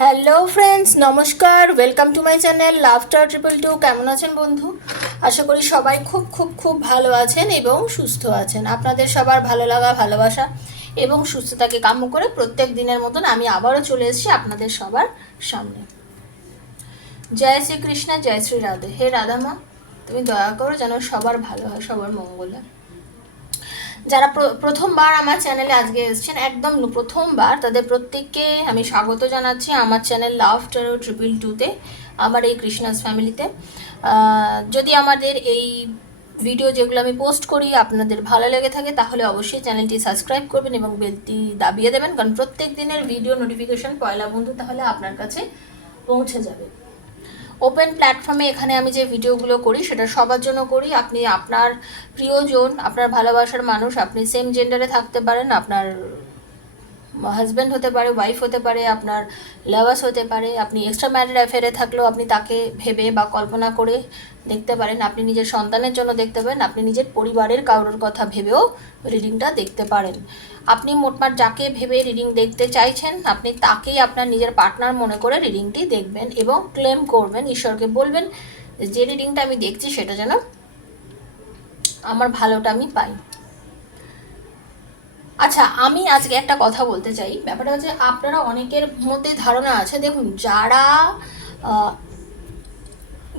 Hello friends, নমস্কার। Welcome to my channel laughter 222। কেমন আছেন বন্ধু? আশা করি সবাই খুব খুব খুব ভালো আছেন এবং সুস্থ আছেন। আপনাদের সবার ভালো লাগা, ভালোবাসা এবং সুস্থতাকে কাম্য করে প্রত্যেক দিনের মতন আমি আবারও চলে এসেছি আপনাদের সবার সামনে। জয় শ্রীকৃষ্ণ, জয় শ্রী রাধে। হে রাধা মা, তুমি দয়া করো যেন সবার ভালো হয়, সবার মঙ্গল হয়। যারা প্রথমবার আমার চ্যানেলে আজকে এসেছেন, একদম প্রথমবার, তাদের প্রত্যেককে আমি স্বাগত জানাচ্ছি আমার চ্যানেল লাফটার 222-তে, আমার এই কৃষ্ণাস ফ্যামিলিতে। যদি আমাদের এই ভিডিও যেগুলো আমি পোস্ট করি আপনাদের ভালো লেগে থাকে তাহলে অবশ্যই চ্যানেলটি সাবস্ক্রাইব করবেন এবং বেলটি দাবিয়ে দেবেন, কারণ প্রত্যেক দিনের ভিডিও নোটিফিকেশন পয়লা বন্ধু তাহলে আপনার কাছে পৌঁছে যাবে। ওপেন প্ল্যাটফর্মে এখানে আমি যে ভিডিওগুলো করি সেটা সবার জন্য করি। আপনি আপনার প্রিয়জন, আপনার ভালোবাসার মানুষ, আপনি সেম জেন্ডারে থাকতে পারেন, আপনার হাজব্যান্ড হতে পারে, ওয়াইফ হতে পারে, আপনার লাভার্স হতে পারে, আপনি এক্সট্রা ম্যারিড অ্যাফেয়ারে থাকলেও আপনি তাকে ভেবে বা কল্পনা করে দেখতে পারেন, আপনি নিজের সন্তানের জন্য দেখতে পারেন, আপনি নিজের পরিবারের কারোর কথা ভেবেও রিডিংটা দেখতে পারেন। আপনি মোটমাট যাকে ভেবে রিডিং দেখতে চাইছেন আপনি তাকেই আপনার নিজের পার্টনার মনে করে রিডিংটি দেখবেন এবং ক্লেম করবেন, ঈশ্বরকে বলবেন যে রিডিংটা আমি দেখছি সেটা যেন আমার ভালোটা আমি পাই। আচ্ছা, আমি আজকে একটা কথা বলতে চাই। ব্যাপারটা হচ্ছে আপনারা অনেকের মধ্যে ধারণা আছে, দেখুন যারা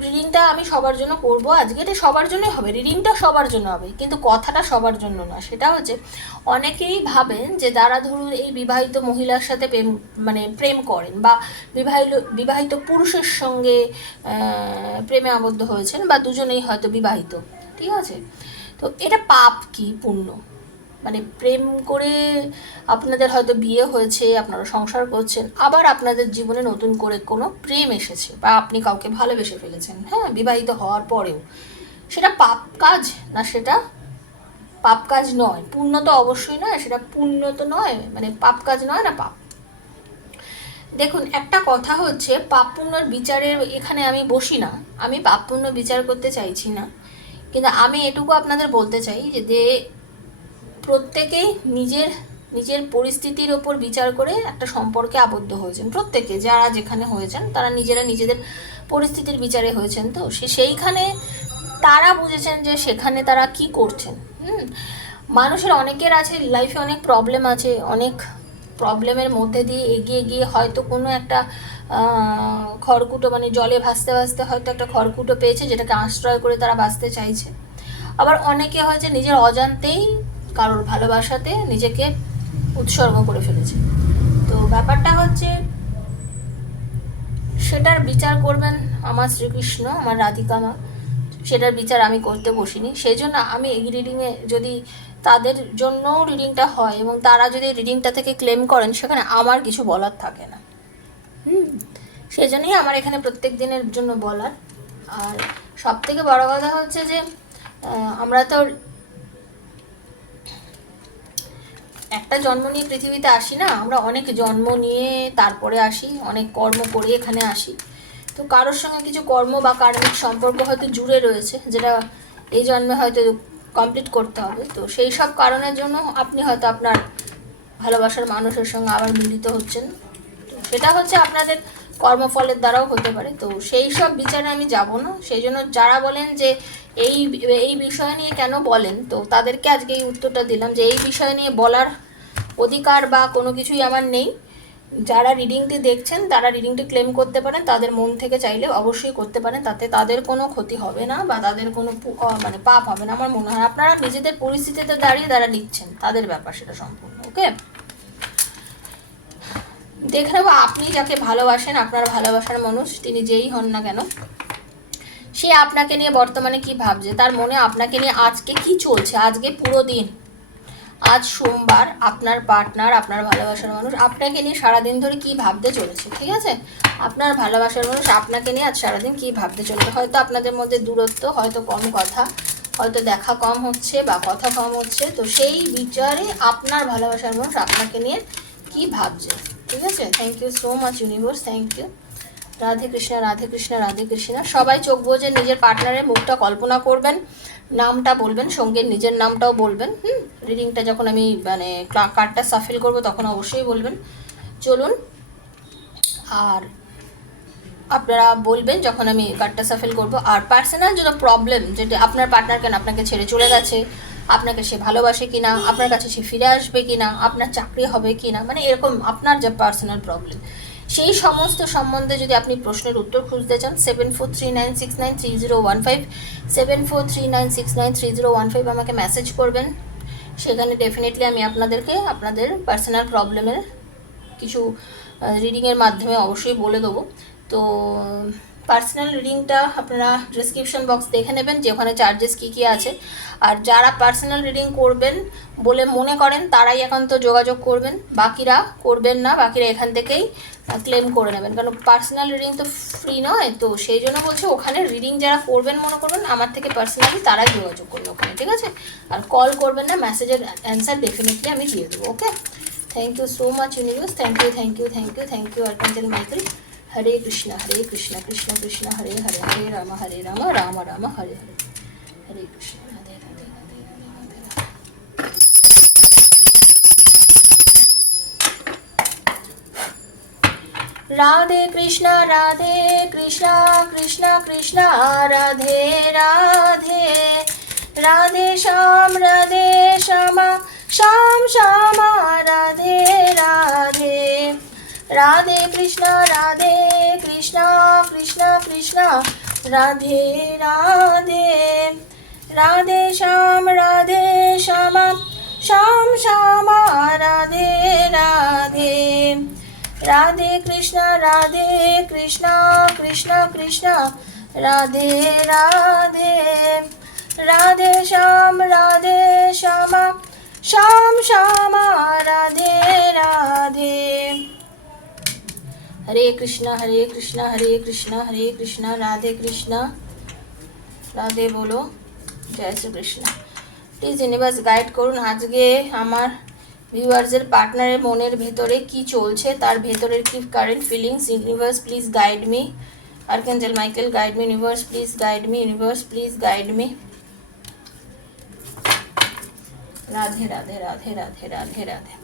রিডিংটা আমি সবার জন্য করব আজকে, এটা সবার জন্যই হবে, রিডিংটা সবার জন্য হবে, কিন্তু কথাটা সবার জন্য না। সেটা হচ্ছে অনেকেই ভাবেন যে যারা ধরুন এই বিবাহিত মহিলার সাথে প্রেম করেন বা বিবাহিত পুরুষের সঙ্গে প্রেমে আবদ্ধ হয়েছেন বা দুজনেই হয়তো বিবাহিত, ঠিক আছে, তো এটা পাপ কি পুণ্য? প্রেম করে আপনাদের হয়তো বিয়ে হয়েছে, আপনারা সংসার করছেন, আবার আপনাদের জীবনে নতুন করে কোনো প্রেম এসেছে বা আপনি কাউকে ভালোবেসে ফেলেছেন, হ্যাঁ, বিবাহিত হওয়ার পরেও, সেটা পাপ কাজ না? সেটা পাপ কাজ নয়। পুণ্য তো অবশ্যই নয়, সেটা পুণ্য তো নয়, পাপ কাজ নয় না পাপ। দেখুন, একটা কথা হচ্ছে পাপ পুণ্যর বিচারের এখানে আমি বসি না, আমি পাপ পুণ্য বিচার করতে চাইছি না, কিন্তু আমি এটুকু আপনাদের বলতে চাই যে প্রত্যেকেই নিজের নিজের পরিস্থিতির ওপর বিচার করে একটা সম্পর্কে আবদ্ধ হয়েছেন। প্রত্যেকে যারা যেখানে হয়েছেন তারা নিজেরা নিজেদের পরিস্থিতির বিচারে হয়েছেন, তো সেইখানে তারা বুঝেছেন যে সেখানে তারা কি করছেন। মানুষের অনেকের আছে লাইফে অনেক প্রবলেম আছে, অনেক প্রবলেমের মধ্যে দিয়ে এগিয়ে গিয়ে হয়তো কোনো একটা খড়কুটো, জলে ভাসতে ভাসতে হয়তো একটা খড়কুটো পেয়েছে যেটাকে আশ্রয় করে তারা বাঁচতে চাইছে। আবার অনেকে হয়েছে নিজের অজান্তেই কারোর ভালোবাসাতে নিজেকে উৎসর্গ করে ফেলেছে। তো ব্যাপারটা হচ্ছে সেটার বিচার করবেন আমার শ্রীকৃষ্ণ, আমার রাধিকা মা, সেটার বিচার আমি করতে বসিনি। সেই জন্য আমি এই রিডিংয়ে যদি তাদের জন্য রিডিংটা হয় এবং তারা যদি রিডিংটা থেকে ক্লেম করেন সেখানে আমার কিছু বলার থাকে না। সেই জন্যই আমার এখানে প্রত্যেক দিনের জন্য বলার। আর সব থেকে বড় কথা হচ্ছে যে আমরা তো একটা জন্ম নিয়ে পৃথিবীতে আসি না, আমরা অনেক জন্ম নিয়ে তারপরে আসি, অনেক কর্ম করে এখানে আসি। তো কারোর সঙ্গে কিছু কর্ম বা কার্মিক সম্পর্ক হয়তো জুড়ে রয়েছে যেটা এই জন্মে হয়তো কমপ্লিট করতে হবে। তো সেই সব কারণের জন্য আপনি হয়তো আপনার ভালোবাসার মানুষের সঙ্গে আবার মিলিত হচ্ছেন। তো সেটা হচ্ছে আপনাদের কর্মফলের দ্বারাও হতে পারে। তো সেই সব বিচারে আমি যাব না। সেই জন্য যারা বলেন যে এই এই বিষয় নিয়ে কেন বলেন, তো তাদেরকে আজকে এই উত্তরটা দিলাম যে এই বিষয় নিয়ে বলার অধিকার বা কোনো কিছুই আমার নেই। যারা রিডিংটি দেখছেন তারা রিডিংটি ক্লেম করতে পারেন, তাদের মন থেকে চাইলে অবশ্যই করতে পারেন, তাতে তাদের কোনো ক্ষতি হবে না বা তাদের কোনো পাপ হবে না আমার মনে হয়। আপনারা নিজেদের পরিস্থিতিতে দাঁড়িয়ে যারা লিখছেন তাদের ব্যাপার সেটা সম্পূর্ণ। ওকে, দেখে নেবো আপনি যাকে ভালোবাসেন, আপনার ভালোবাসার মানুষ তিনি যেই হন না কেন, সে আপনাকে নিয়ে বর্তমানে কি ভাবছে, তার মনে আপনাকে নিয়ে আজকে কি চলছে, আজকে পুরো দিন, আজ সোমবার, আপনার পার্টনার, আপনার ভালোবাসার মানুষ আপনাকে নিয়ে সারাদিন ধরে কি ভাবতে চলেছে, ঠিক আছে? আপনার ভালোবাসার মানুষ আপনাকে নিয়ে আজ সারাদিন কি ভাবতে চলেছে। হয়তো আপনাদের মধ্যে দূরত্ব, হয়তো কম কথা, হয়তো দেখা কম হচ্ছে বা কথা কম হচ্ছে, তো সেই বিচারে আপনার ভালোবাসার মানুষ আপনাকে নিয়ে কি ভাবছে, ঠিক আছে? Thank you so much universe, thank you. Radhe Krishna, Radhe Krishna, Radhe Krishna. সবাই চোখ বুজে নিজের পার্টনারের মুখটা কল্পনা করবেন, নামটা বলবেন, সঙ্গে নিজের নামটাও বলবেন। রিডিংটা যখন আমি কার্ডটা সাফল করব তখন অবশ্যই বলবেন। চলুন আর আপনারা বলবেন যখন আমি কার্ডটা সাফেল করবো। আর পার্সোনাল যেটা প্রবলেম, যেটা আপনার পার্টনার কেন আপনাকে ছেড়ে চলে গেছে, আপনাকে সে ভালোবাসে কিনা, আপনার কাছে সে ফিরে আসবে কিনা, আপনার চাকরি হবে কিনা, মানে এরকম আপনার যে পার্সোনাল প্রবলেম, সেই সমস্ত সম্বন্ধে যদি আপনি প্রশ্নের উত্তর খুঁজতে চান 7439693015, 7439693015 আমাকে মেসেজ করবেন। সেখানে ডেফিনেটলি আমি আপনাদেরকে আপনাদের পার্সোনাল প্রবলেমের কিছু রিডিংয়ের মাধ্যমে অবশ্যই বলে দেবো। তো পার্সোনাল রিডিংটা আপনারা ডিসক্রিপশন বক্স দেখে নেবেন যে ওখানে চার্জেস কী কী আছে। আর যারা পার্সোনাল রিডিং করবেন বলে মনে করেন তারাই একান্ত যোগাযোগ করবেন, বাকিরা করবেন না, বাকিরা এখান থেকেই ক্লেম করে নেবেন, কারণ পার্সোনাল রিডিং তো ফ্রি নয়। তো সেই জন্য বলছি ওখানে রিডিং যারা করবেন মনে করবেন আমার থেকে পার্সোনালি তারাই যোগাযোগ করবে ওখানে, ঠিক আছে? আর কল করবেন না, মেসেজের অ্যান্সার ডেফিনেটলি আমি দিয়ে দেবো। Okay, thank you so much universe, thank you thank you thank you thank you archangel Michael. Hare Krishna Krishna Krishna Hare Hare, Hare Ram Ram Ram Hare Hare, Hare Krishna Radhe Radhe Radhe Radhe Radhe. Radhe Krishna Krishna Krishna Radhe Radhe, Radhe Shyam Shyam Shyam Radhe Radhe, Radhe Krishna Krishna Krishna Radhe Radhe, Radhe Shyam Shyam Shyam Radhe Radhe, Radhe Krishna Krishna Krishna Radhe Radhe, Radhe Shyam Shyam Shyam Radhe Radhe. হরে কৃষ্ণ হরে কৃষ্ণ রাধে কৃষ্ণ রাধে বলো, জয় শ্রীকৃষ্ণ। প্লিজ ইউনিভার্স গাইড করুন আজকে আমার ভিউয়ার্সের পার্টনারের মনের ভেতরে কি চলছে, তার ভেতরের কি current feelings. Universe please guide me, archangel Michael guide me, universe please guide me, universe please guide me. Radhe Radhe Radhe Radhe Radhe Radhe.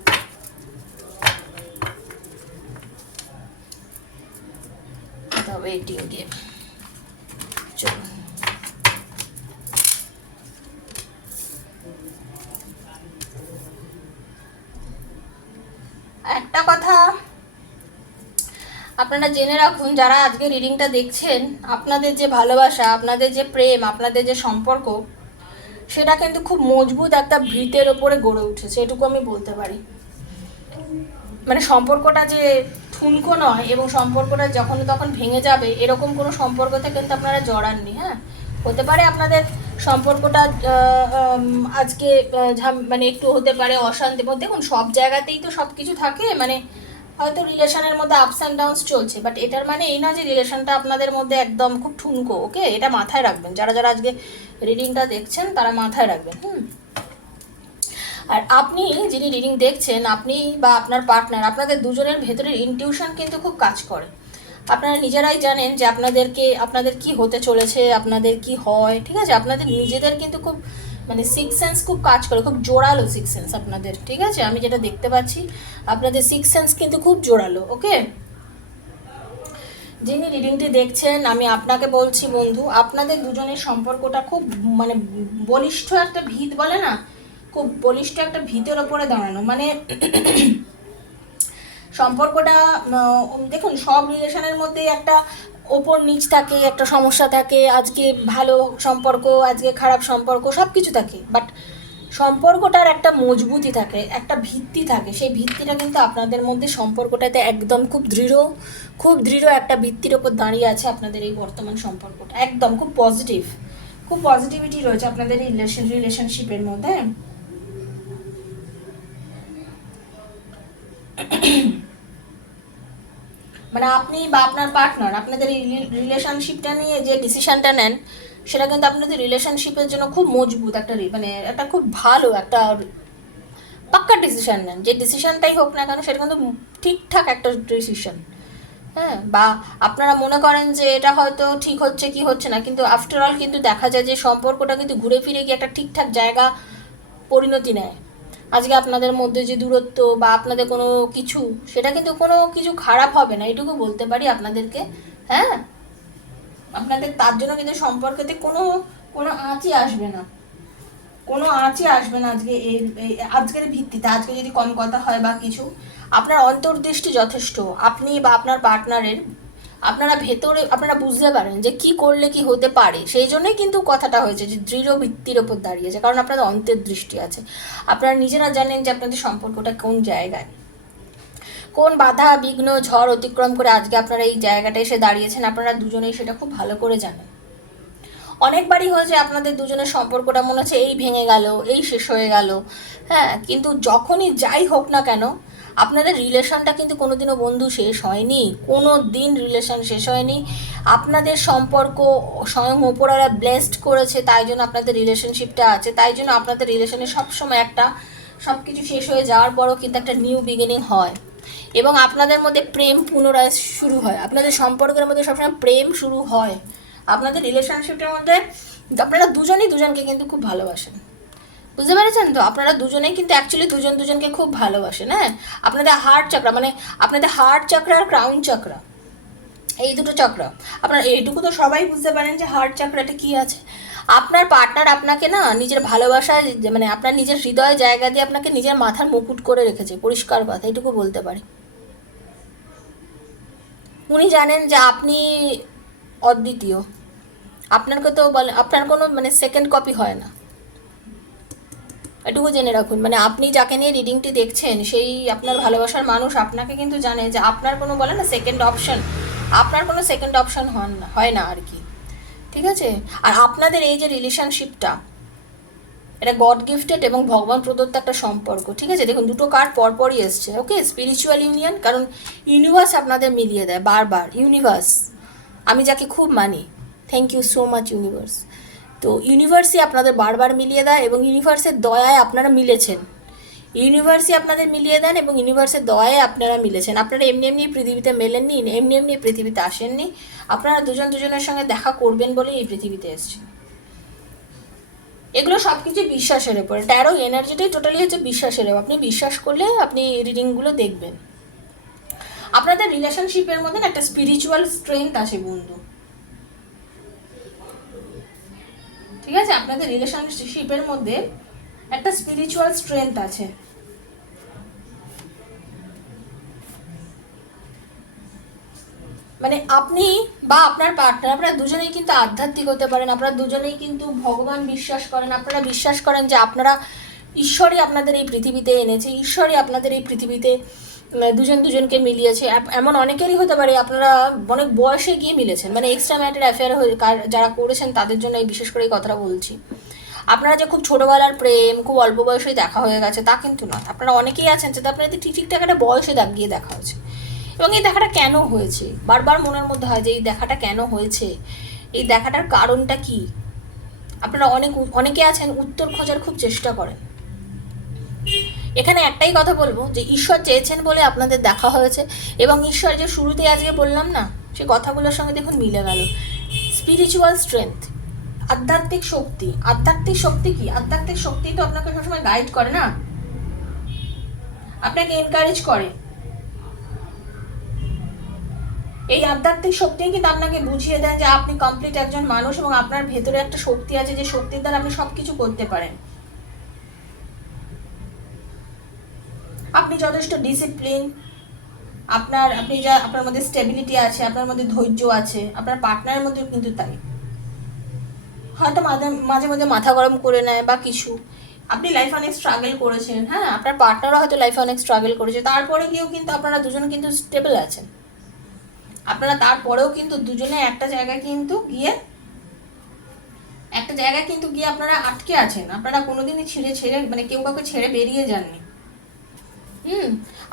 Waiting game, চলো একটা কথা আপনারা জেনে রাখুন, যারা আজকে রিডিংটা দেখছেন, আপনাদের যে ভালোবাসা, আপনাদের যে প্রেম, আপনাদের যে সম্পর্ক, সেটা কিন্তু খুব মজবুত একটা ভিতের ওপরে গড়ে উঠেছে, এটুকু আমি বলতে পারি। মানে সম্পর্কটা যে ঠুনকো নয় এবং সম্পর্কটা যখন তখন ভেঙে যাবে এরকম কোনো সম্পর্কতে কিন্তু আপনারা জড়াননি। হ্যাঁ, হতে পারে আপনাদের সম্পর্কটা আজকে মানে একটু হতে পারে অশান্তি, দেখুন সব জায়গাতেই তো সব কিছু থাকে, মানে হয়তো রিলেশনের মধ্যে আপস অ্যান্ড ডাউনস চলছে, বাট এটার মানে এই না যে রিলেশনটা আপনাদের মধ্যে একদম খুব ঠুনকো। ওকে, এটা মাথায় রাখবেন, যারা যারা আজকে রিডিংটা দেখছেন তারা মাথায় রাখবেন। আর আপনি যিনি রিডিং দেখছেন, আপনি বা আপনার পার্টনার, আপনাদের দুজনের ভেতরের ইনটিউশন কিন্তু খুব কাজ করে। আপনারা নিজেরাই জানেন যে আপনাদের কি হতে চলেছে, আপনাদের কি হয়, ঠিক আছে? আপনাদের নিজেদের কিন্তু খুব মানে সিক্স সেন্স খুব কাজ করে, খুব জোরালো সিক্স সেন্স আপনাদের, ঠিক আছে? আমি যেটা দেখতে পাচ্ছি আপনাদের সিক্স সেন্স কিন্তু খুব জোরালো। ওকে, যিনি রিডিংটি দেখছেন আমি আপনাকে বলছি বন্ধু, আপনাদের দুজনের সম্পর্কটা খুব মানে বলিষ্ঠ একটা ভিত বলে না, খুব বলিষ্ঠ একটা ভিতের ওপরে দাঁড়ানো। মানে সম্পর্কটা দেখুন সব রিলেশনের মধ্যেই একটা ওপর নিচ থাকে, একটা সমস্যা থাকে, আজকে ভালো সম্পর্ক, আজকে খারাপ সম্পর্ক, সব কিছু থাকে, বাট সম্পর্কটার একটা মজবুতি থাকে, একটা ভিত্তি থাকে। সেই ভিত্তিটা কিন্তু আপনাদের মধ্যে সম্পর্কটাতে একদম খুব দৃঢ় একটা ভিত্তির ওপর দাঁড়িয়ে আছে আপনাদের এই বর্তমান সম্পর্কটা, একদম খুব পজিটিভিটি রয়েছে আপনাদের এই রিলেশনশিপের মধ্যে। মানে আপনি বা আপনার পার্টনার আপনাদের এই রিলেশনশিপটা নিয়ে যে ডিসিশনটা নেন, সেটা কিন্তু আপনাদের রিলেশনশিপের জন্য খুব মজবুত একটা মানে একটা খুব ভালো একটা পাক্কা ডিসিশন নেন। যে ডিসিশনটাই হোক না কেন সেটা কিন্তু ঠিকঠাক একটা ডিসিশন। হ্যাঁ, বা আপনারা মনে করেন যে এটা হয়তো ঠিক হচ্ছে কি হচ্ছে না, কিন্তু আফটার অল কিন্তু দেখা যায় যে সম্পর্কটা কিন্তু ঘুরে ফিরে গিয়ে একটা ঠিকঠাক জায়গা পরিণতি নেয়। আজকে আপনাদের মধ্যে যে দূরত্ব বা আপনাদের কোনো কিছু, সেটা কিন্তু কোনো কিছু খারাপ হবে না, এটুকু বলতে পারি আপনাদেরকে। হ্যাঁ, আপনাদের তার জন্য কিন্তু সম্পর্কেতে কোনো কোনো আঁচই আসবে না, কোনো আঁচই আসবে না আজকে আজকের ভিত্তিতে। আজকে যদি কম কথা হয় বা কিছু, আপনার অন্তর্দৃষ্টি যথেষ্ট, আপনি বা আপনার পার্টনারের, আপনারা ভেতরে আপনারা বুঝতে পারেন যে কি করলে কি হতে পারে, সেই জন্যই কিন্তু কথাটা হয়েছে যে দৃঢ় ভিত্তির ওপর দাঁড়িয়েছে, কারণ আপনাদের অন্তর্দৃষ্টি আছে। আপনারা নিজেরা জানেন যে আপনাদের সম্পর্কটা কোন জায়গায়, কোন বাধা বিঘ্ন ঝড় অতিক্রম করে আজকে আপনারা এই জায়গাটা এসে দাঁড়িয়েছেন, আপনারা দুজনেই সেটা খুব ভালো করে জানেন। অনেকবারই হয়েছে আপনাদের দুজনের সম্পর্কটা মনে হচ্ছে এই ভেঙে গেল, এই শেষ হয়ে গেল। হ্যাঁ, কিন্তু যখনই যাই হোক না কেন, আপনাদের রিলেশনটা কিন্তু কোনোদিনও বন্ধু শেষ হয়নি, কোনো দিন রিলেশন শেষ হয়নি। আপনাদের সম্পর্ক স্বয়ং ওপরওয়ালা ব্লেসড করেছে, তাই জন্য আপনাদের রিলেশনশিপটা আছে, তাই জন্য আপনাদের রিলেশনে সবসময় একটা, সব কিছু শেষ হয়ে যাওয়ার পরও কিন্তু একটা নিউ বিগিনিং হয়, এবং আপনাদের মধ্যে প্রেম পুনরায় শুরু হয়, আপনাদের সম্পর্কের মধ্যে সবসময় প্রেম শুরু হয়। আপনাদের রিলেশনশিপটার মধ্যে আপনারা দুজনেই দুজনকে কিন্তু খুব ভালোবাসেন, বুঝতে পেরেছেন তো? আপনারা দুজনেই কিন্তু অ্যাকচুয়ালি দুজন দুজনকে খুব ভালোবাসেন। হ্যাঁ, আপনাদের হার্ট চক্রা, মানে আপনাদের হার্ট চক্রা আর ক্রাউন চক্রা, এই দুটো চক্র, আপনার এইটুকু তো সবাই বুঝতে পারেন যে হার্ট চক্রাটা কি আছে। আপনার পার্টনার আপনাকে না নিজের ভালোবাসায়, মানে আপনার নিজের হৃদয় জায়গা দিয়ে আপনাকে নিজের মাথার মুকুট করে রেখেছে, পরিষ্কার কথা, এইটুকু বলতে পারি। উনি জানেন যে আপনি অদ্বিতীয়, আপনাকে তো বলে আপনার কোনো মানে সেকেন্ড কপি হয় না, এটুকু জেনে রাখুন। মানে আপনি যাকে নিয়ে রিডিংটি দেখছেন, সেই আপনার ভালোবাসার মানুষ আপনাকে কিন্তু জানে যে আপনার কোনো, বলে না সেকেন্ড অপশন, আপনার কোনো সেকেন্ড অপশন হয় না আর কি, ঠিক আছে? আর আপনাদের এই যে রিলেশনশিপটা, এটা গড গিফটেড এবং ভগবান প্রদত্ত একটা সম্পর্ক, ঠিক আছে? দেখুন দুটো কার্ড পরপরই এসছে, ওকে? স্পিরিচুয়াল ইউনিয়ন, কারণ ইউনিভার্স আপনাদের মিলিয়ে দেয় বারবার, ইউনিভার্স, আমি যাকে খুব মানি, thank you so much universe. তো ইউনিভার্সই আপনাদের বারবার মিলিয়ে দেয়, এবং ইউনিভার্সের দয়ায় আপনারা মিলেছেন, ইউনিভার্সই আপনাদের মিলিয়ে দেন, এবং ইউনিভার্সের দয়ায় আপনারা মিলেছেন। আপনারা এমনি এমনি পৃথিবীতে মেলেননি, এমনি এমনি পৃথিবীতে আসেননি, আপনারা দুজন দুজনের সঙ্গে দেখা করবেন বলেই এই পৃথিবীতে এসেছেন। এগুলো সব কিছু বিশ্বাসের উপরে, ট্যারো এনার্জিটাই টোটালি হচ্ছে বিশ্বাসের উপর। আপনি বিশ্বাস করলে আপনি রিডিংগুলো দেখবেন। আপনাদের রিলেশনশিপের মধ্যে একটা স্পিরিচুয়াল স্ট্রেংথ আছে বন্ধু, ঠিক আছে? আপনাদের রিলেশনশিপের মধ্যে একটা স্পিরিচুয়াল স্ট্রেংথ আছে। মানে আপনি বা আপনার পার্টনার, আপনারা দুজনেই কিন্তু আধ্যাত্মিক হতে পারেন, আপনারা দুজনেই কিন্তু ভগবান বিশ্বাস করেন, আপনারা বিশ্বাস করেন যে আপনারা ঈশ্বরই আপনাদের এই পৃথিবীতে এনেছে, ঈশ্বরই আপনাদের এই পৃথিবীতে দুজন দুজনকে মিলিয়েছে। এমন অনেকেরই হতে পারে আপনারা অনেক বয়সে গিয়ে মিলেছেন, মানে এক্সট্রা ম্যারিটাল অ্যাফেয়ার যারা করেছেন তাদের জন্য এই বিশেষ করে এই কথাটা বলছি। আপনারা যে খুব ছোটোবেলার প্রেম, খুব অল্প বয়সেই দেখা হয়ে গেছে তা কিন্তু না, আপনারা অনেকেই আছেন যেটা আপনাদের ঠিকঠাক একটা বয়সে গিয়ে দেখা হয়েছে, এবং এই দেখাটা কেন হয়েছে বারবার মনের মধ্যে হয় যে এই দেখাটা কেন হয়েছে, এই দেখাটার কারণটা কি। আপনারা অনেকে আছেন উত্তর খোঁজার খুব চেষ্টা করেন। এখানে একটাই কথা বলবো যে ঈশ্বর চেয়েছেন বলে আপনাদের দেখা হয়েছে, এবং ঈশ্বর যে শুরুতেই আজকে বললাম না, সে কথাগুলোর সঙ্গে দেখুন মিলে গেল। স্পিরিচুয়াল স্ট্রেংথ, আধ্যাত্মিক শক্তি। আধ্যাত্মিক শক্তি কি? আধ্যাত্মিক শক্তি তো আপনাকে সবসময় গাইড করে না, আপনাকে এনকারেজ করে। এই আধ্যাত্মিক শক্তি কিন্তু আপনাকে বুঝিয়ে দেন যে আপনি কমপ্লিট একজন মানুষ, এবং আপনার ভেতরে একটা শক্তি আছে, যে শক্তির দ্বারা আপনি সবকিছু করতে পারেন। আপনি যথেষ্ট ডিসিপ্লিন, আপনার মধ্যে স্টেবিলিটি আছে, আপনার মধ্যে ধৈর্য আছে, আপনার পার্টনারের মধ্যেও কিন্তু তাই। হয়তো মাঝে মাঝে মাথা গরম করে নেয় বা কিছু, আপনি লাইফে অনেক স্ট্রাগল করেছেন, হ্যাঁ, আপনার পার্টনারও হয়তো লাইফে অনেক স্ট্রাগল করেছে, তারপরে গিয়েও কিন্তু আপনারা দুজন কিন্তু স্টেবল আছেন। আপনারা তারপরেও কিন্তু দুজনে একটা জায়গায় কিন্তু গিয়ে আপনারা আটকে আছেন, আপনারা কোনোদিনই ছেড়ে মানে কেউ কাউকে ছেড়ে বেরিয়ে যাননি।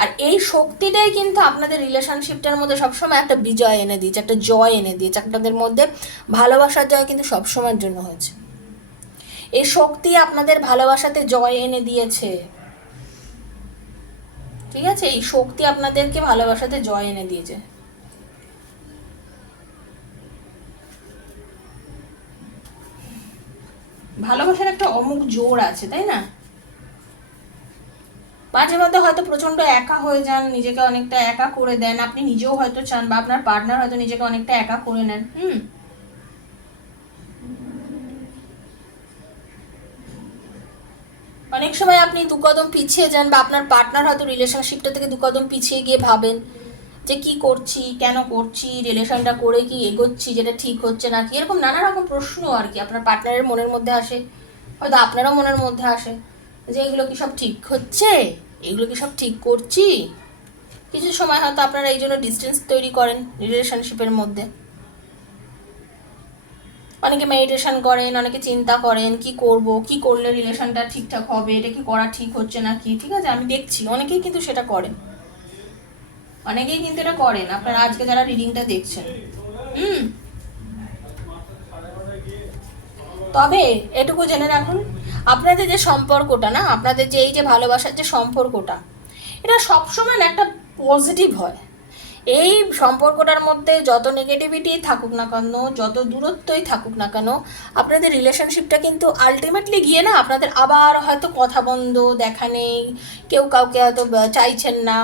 আর এই শক্তিটাই কিন্তু আপনাদের রিলেশনশিপটার মধ্যে সবসময় একটা বিজয় এনে দিয়েছে, একটা জয় এনে দিয়েছে, আপনাদের মধ্যে ভালোবাসার জয় কিন্তু সবসময়ের জন্য হয়েছে। এই শক্তি আপনাদের ভালোবাসাতে জয় এনে দিয়েছে, ঠিক আছে? এই শক্তি আপনাদেরকে ভালোবাসাতে জয় এনে দিয়েছে। ভালোবাসার একটা অমুক জোর আছে, তাই না? মাঝে মধ্যে হয়তো প্রচণ্ড একা হয়ে যান, নিজেকে অনেকটা একা করে দেন, আপনি নিজেও হয়তো চান বা আপনার পার্টনার হয়তো নিজেকে অনেকটা একা করে নেন। অনেক সময় আপনি দু কদম পিছিয়ে যান বা আপনার পার্টনার হয়তো রিলেশনশিপটা থেকে দু কদম পিছিয়ে গিয়ে ভাবেন যে কি করছি, কেন করছি, রিলেশনটা করে কি এগোচ্ছি, যেটা ঠিক হচ্ছে না কি, এরকম নানা রকম প্রশ্ন আর কি আপনার পার্টনারের মনের মধ্যে আসে, হয়তো আপনারও মনের মধ্যে আসে যে এগুলো কি সব ঠিক হচ্ছে, এগুলো কি সব ঠিক করছি। কিছু সময় হয়তো আপনারা এই জন্য ডিস্টেন্স তৈরি করেন রিলেশনশিপের মধ্যে। অনেকে মেডিটেশন করেন, অনেকে চিন্তা করেন কি করব, কি করলে রিলেশনটা ঠিকঠাক হবে, এটা কি করা ঠিক হচ্ছে না কি। ঠিক আছে, আমি দেখছি অনেকেই কিন্তু সেটা করেন, অনেকেই কিন্তু এটা করেন আপনারা আজকে যারা রিডিংটা দেখছেন। হুম তবে এটুকু জেনে রাখুন, আপনাদের যে সম্পর্কটা না, আপনাদের যে এই যে ভালোবাসার যে সম্পর্কটা, এটা সবসময় না একটা পজিটিভ হয়। এই সম্পর্কটার মধ্যে যত নেগেটিভিটি থাকুক না কেন, যত দূরত্বই থাকুক না কেন, আপনাদের রিলেশনশিপটা কিন্তু আলটিমেটলি গিয়ে না আপনাদের আবার হয়তো কথা বন্ধ, দেখা নেই, কেউ কাউকে হয়তো চাইছেন না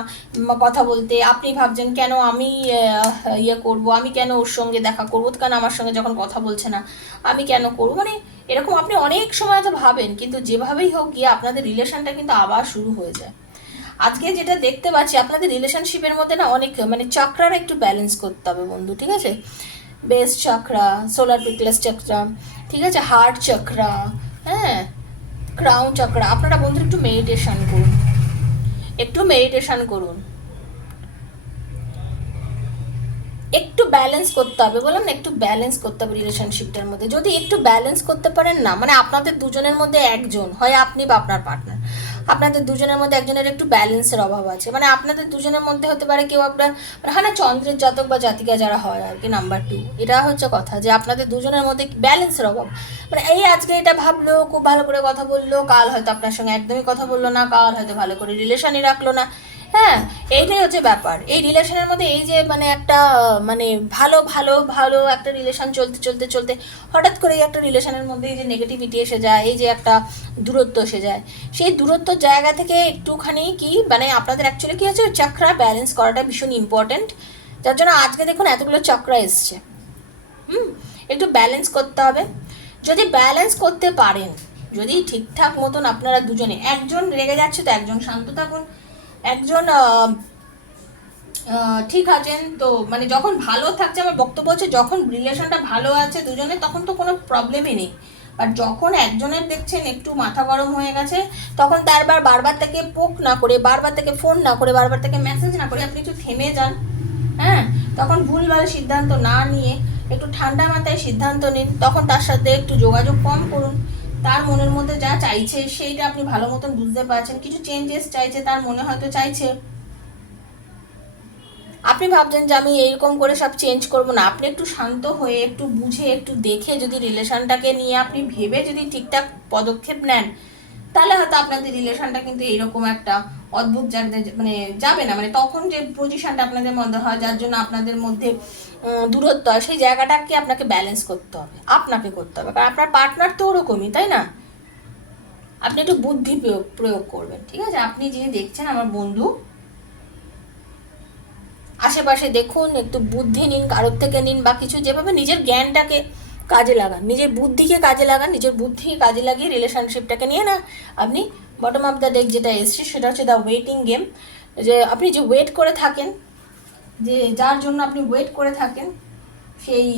কথা বলতে, আপনি ভাবছেন কেন আমি ইয়ে করব, আমি কেন ওর সঙ্গে দেখা করবো, কেন আমার সঙ্গে যখন কথা বলছে না আমি কেন করবো, মানে এরকম আপনি অনেক সময় তো ভাবেন, কিন্তু যেভাবেই হোক গিয়ে আপনাদের রিলেশনটা কিন্তু আবার শুরু হয়ে যায়। আজকে যেটা দেখতে পাচ্ছি আপনাদের রিলেশনশিপের মধ্যে না অনেক মানে চক্রার একটু ব্যালেন্স করতে হবে বন্ধু, ঠিক আছে? Base chakra, solar plexus chakra, ঠিক আছে, হার্ট চক্রা, হ্যাঁ, ক্রাউন চক্রা, আপনারা বন্ধু একটু মেডিটেশন করুন, একটু মেডিটেশন করুন, একটু ব্যালেন্স করতে হবে, বললাম না একটু ব্যালেন্স করতে হবে রিলেশনশিপটার মধ্যে। যদি একটু ব্যালেন্স করতে পারেন না, মানে আপনাদের দুজনের মধ্যে একজন, হয় আপনি বা আপনার পার্টনার, আপনাদের দুজনের মধ্যে একজনের একটু ব্যালেন্সের অভাব আছে, মানে আপনাদের দুজনের মধ্যে হতে পারে কেউ আপনার মানে হয় না চন্দ্রের জাতক বা জাতিকা যারা হয় আর কি, নাম্বার 2, এটা হচ্ছে কথা যে আপনাদের দুজনের মধ্যে ব্যালেন্সের অভাব। মানে এই আজকে এটা ভাবলো, খুব ভালো করে কথা বললো, কাল হয়তো আপনার সঙ্গে একদমই কথা বললো না, কাল হয়তো ভালো করে রিলেশনই রাখলো না। হ্যাঁ, এইটাই হচ্ছে ব্যাপার এই রিলেশনের মধ্যে, এই যে মানে একটা মানে ভালো ভালো ভালো একটা রিলেশন চলতে চলতে চলতে হঠাৎ করে একটা রিলেশনের মধ্যে এই যে নেগেটিভিটি এসে যায়, এই যে একটা দূরত্ব এসে যায়, সেই দূরত্বর জায়গা থেকে একটুখানি কি মানে আপনাদের অ্যাকচুয়ালি কী হচ্ছে, চক্রা ব্যালেন্স করাটা ভীষণ ইম্পর্ট্যান্ট, যার জন্য আজকে দেখুন এতগুলো চক্রা এসছে। একটু ব্যালেন্স করতে হবে। যদি ব্যালেন্স করতে পারেন, যদি ঠিকঠাক মতন আপনারা দুজনে, একজন রেগে যাচ্ছে তো একজন শান্ত থাকুন, একজন ঠিক আছেন তো, মানে যখন ভালো থাকছে, আমার বক্তব্য হচ্ছে যখন রিলেশনটা ভালো আছে দুজনে তখন তো কোনো প্রবলেমই নেই, বাট যখন একজনের দেখছেন একটু মাথা গরম হয়ে গেছে, তখন বারবার থেকে পোক না করে, বারবার থেকে ফোন না করে, বারবার থেকে মেসেজ না করে আপনি একটু থেমে যান। হ্যাঁ, তখন ভুলভাল সিদ্ধান্ত না নিয়ে একটু ঠান্ডা মাথায় সিদ্ধান্ত নিন, তখন তার সাথে একটু যোগাযোগ কম করুন, তার মনের মধ্যে যা চাইছে সেইটা আপনি ভালো মতন বুঝতে পারছেন, কিছু চেঞ্জেস চাইছে, তার মনে হয়তো চাইছে, আপনি ভাবছেন যে আমি এইরকম করে সব চেঞ্জ করব না, আপনি একটু শান্ত হয়ে একটু বুঝে একটু দেখে যদি রিলেশনটাকে নিয়ে আপনি ভেবে যদি ঠিকঠাক পদক্ষেপ নেন, তাহলে হয়তো আপনাদের রিলেশনটা কিন্তু এইরকম একটা অদ্ভুত জায়গায় মানে যাবে না, মানে তখন যে পজিশনটা আপনাদের মধ্যে হয় যার জন্য আপনাদের মধ্যে দূরত্ব হয়, সেই জায়গাটাকে আপনাকে ব্যালেন্স করতে হবে, আপনাকে করতে হবে, কারণ আপনার পার্টনার তো ওরকমই, তাই না? আপনি একটু বুদ্ধি প্রয়োগ করবেন, ঠিক আছে? আপনি যে দেখছেন আমার বন্ধু, আশেপাশে দেখুন, একটু বুদ্ধি নিন, কারোর থেকে নিন বা কিছু, যেভাবে নিজের জ্ঞানটাকে কাজে লাগান, নিজের বুদ্ধিকে কাজে লাগান, নিজের বুদ্ধিকে কাজে লাগিয়ে রিলেশনশিপটাকে নিয়ে না আপনি বটম অফ দ্য ডেক যেটা এসছে সেটা হচ্ছে দ্য ওয়েটিং গেম, যে আপনি যে ওয়েট করে থাকেন, যে যার জন্য আপনি ওয়েট করে থাকেন, সেই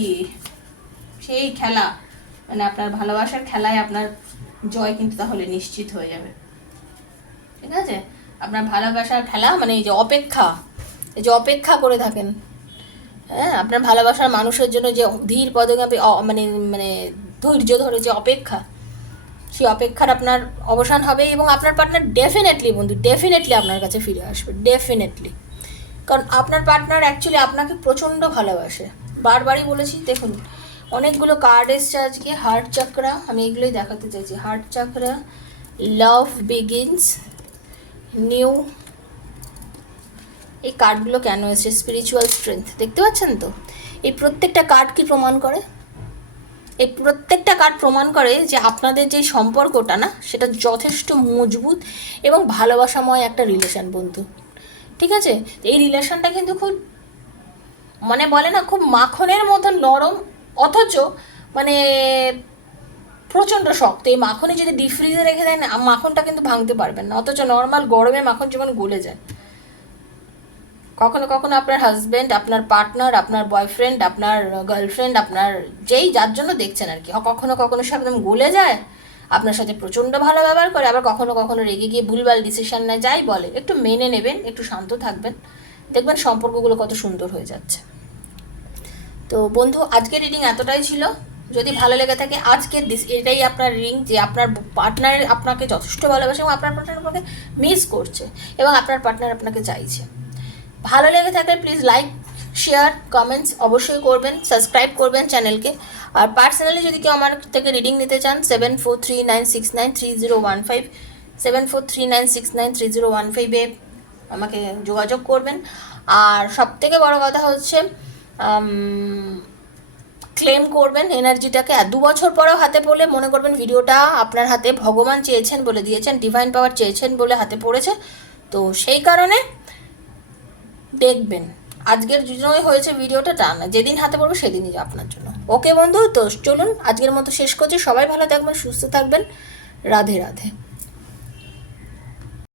সেই খেলা, মানে আপনার ভালোবাসার খেলায় আপনার জয় কিন্তু তাহলে নিশ্চিত হয়ে যাবে, ঠিক আছে? আপনার ভালোবাসার খেলা মানে এই যে অপেক্ষা, এই যে অপেক্ষা করে থাকেন, হ্যাঁ, আপনার ভালোবাসার মানুষের জন্য যে ধীর পদক্ষেপে মানে মানে ধৈর্য ধরে যে অপেক্ষা, সেই অপেক্ষার আপনার অবসান হবে এবং আপনার পার্টনার ডেফিনেটলি বন্ধু, ডেফিনেটলি আপনার কাছে ফিরে আসবে, ডেফিনেটলি। কারণ আপনার পার্টনার অ্যাকচুয়ালি আপনাকে প্রচণ্ড ভালোবাসে, বারবারই বলেছি। দেখুন অনেকগুলো কার্ড এসছে আজকে, হার্ট চক্রা, আমি এগুলোই দেখাতে চাইছি, হার্ট চক্রা, লাভ বিগিনস নিউ, এই কার্ডগুলো কেন এসেছে, স্পিরিচুয়াল স্ট্রেংথ, দেখতে পাচ্ছেন তো? এই প্রত্যেকটা কার্ড কি প্রমাণ করে? এই প্রত্যেকটা কার্ড প্রমাণ করে যে আপনাদের যে সম্পর্কটা না, সেটা যথেষ্ট মজবুত এবং ভালোবাসাময় একটা রিলেশন বন্ধু। ঠিক আছে, এই রিলেশনটা কিন্তু খুব মানে বলে না, খুব মাখনের মতো নরম, অথচ মানে প্রচণ্ড শক্ত। এই মাখনে যদি ডিপ ফ্রিজে রেখে দেন না, মাখনটা কিন্তু ভাঙতে পারবেন না, অথচ নর্মাল গরমে মাখন যেমন গলে যায়। কখনো কখনো আপনার হাজব্যান্ড, আপনার পার্টনার, আপনার বয়ফ্রেন্ড, আপনার গার্লফ্রেন্ড, আপনার যেই যার জন্য দেখছেন আর কি, কখনো কখনো সে একদম গলে যায়, আপনার সাথে প্রচণ্ড ভালো ব্যবহার করে, আবার কখনো কখনো রেগে গিয়ে ভুলভাল ডিসিশন নেয়, যাই বলে একটু মেনে নেবেন, একটু শান্ত থাকবেন, দেখবেন সম্পর্কগুলো কত সুন্দর হয়ে যাচ্ছে। তো বন্ধু, আজকের রিডিং এতটাই ছিল। যদি ভালো লেগে থাকে আজকের এটাই আপনার রিডিং, যে আপনার পার্টনার আপনাকে যথেষ্ট ভালোবাসে এবং আপনার পার্টনার আপনাকে মিস করছে এবং আপনার পার্টনার আপনাকে চাইছে। ভালো লেগে থাকলে প্লিজ লাইক, শেয়ার, কমেন্টস অবশ্যই করবেন, সাবস্ক্রাইব করবেন চ্যানেলকে। আর পার্সোনালি যদি কেউ আমার থেকে রিডিং নিতে চান, 7439693015, 7439693015-এ আমাকে যোগাযোগ করবেন। আর সবথেকে বড় কথা হচ্ছে ক্লেম করবেন এনার্জিটাকে। আর 2 বছর পরেও হাতে পড়লে মনে করবেন ভিডিওটা আপনার হাতে ভগবান চেয়েছেন বলে দিয়েছেন, ডিভাইন পাওয়ার চেয়েছেন বলে হাতে পড়েছে। তো সেই কারণে দেখবেন, আজকের জন্যই হয়েছে ভিডিওটা, তা না, যেদিন হাতে পড়বে সেদিনই আপনার জন্য। ওকে বন্ধু, তো চলুন আজকের মতো শেষ করছি। সবাই ভালো থাকবেন, সুস্থ থাকবেন। রাধে রাধে।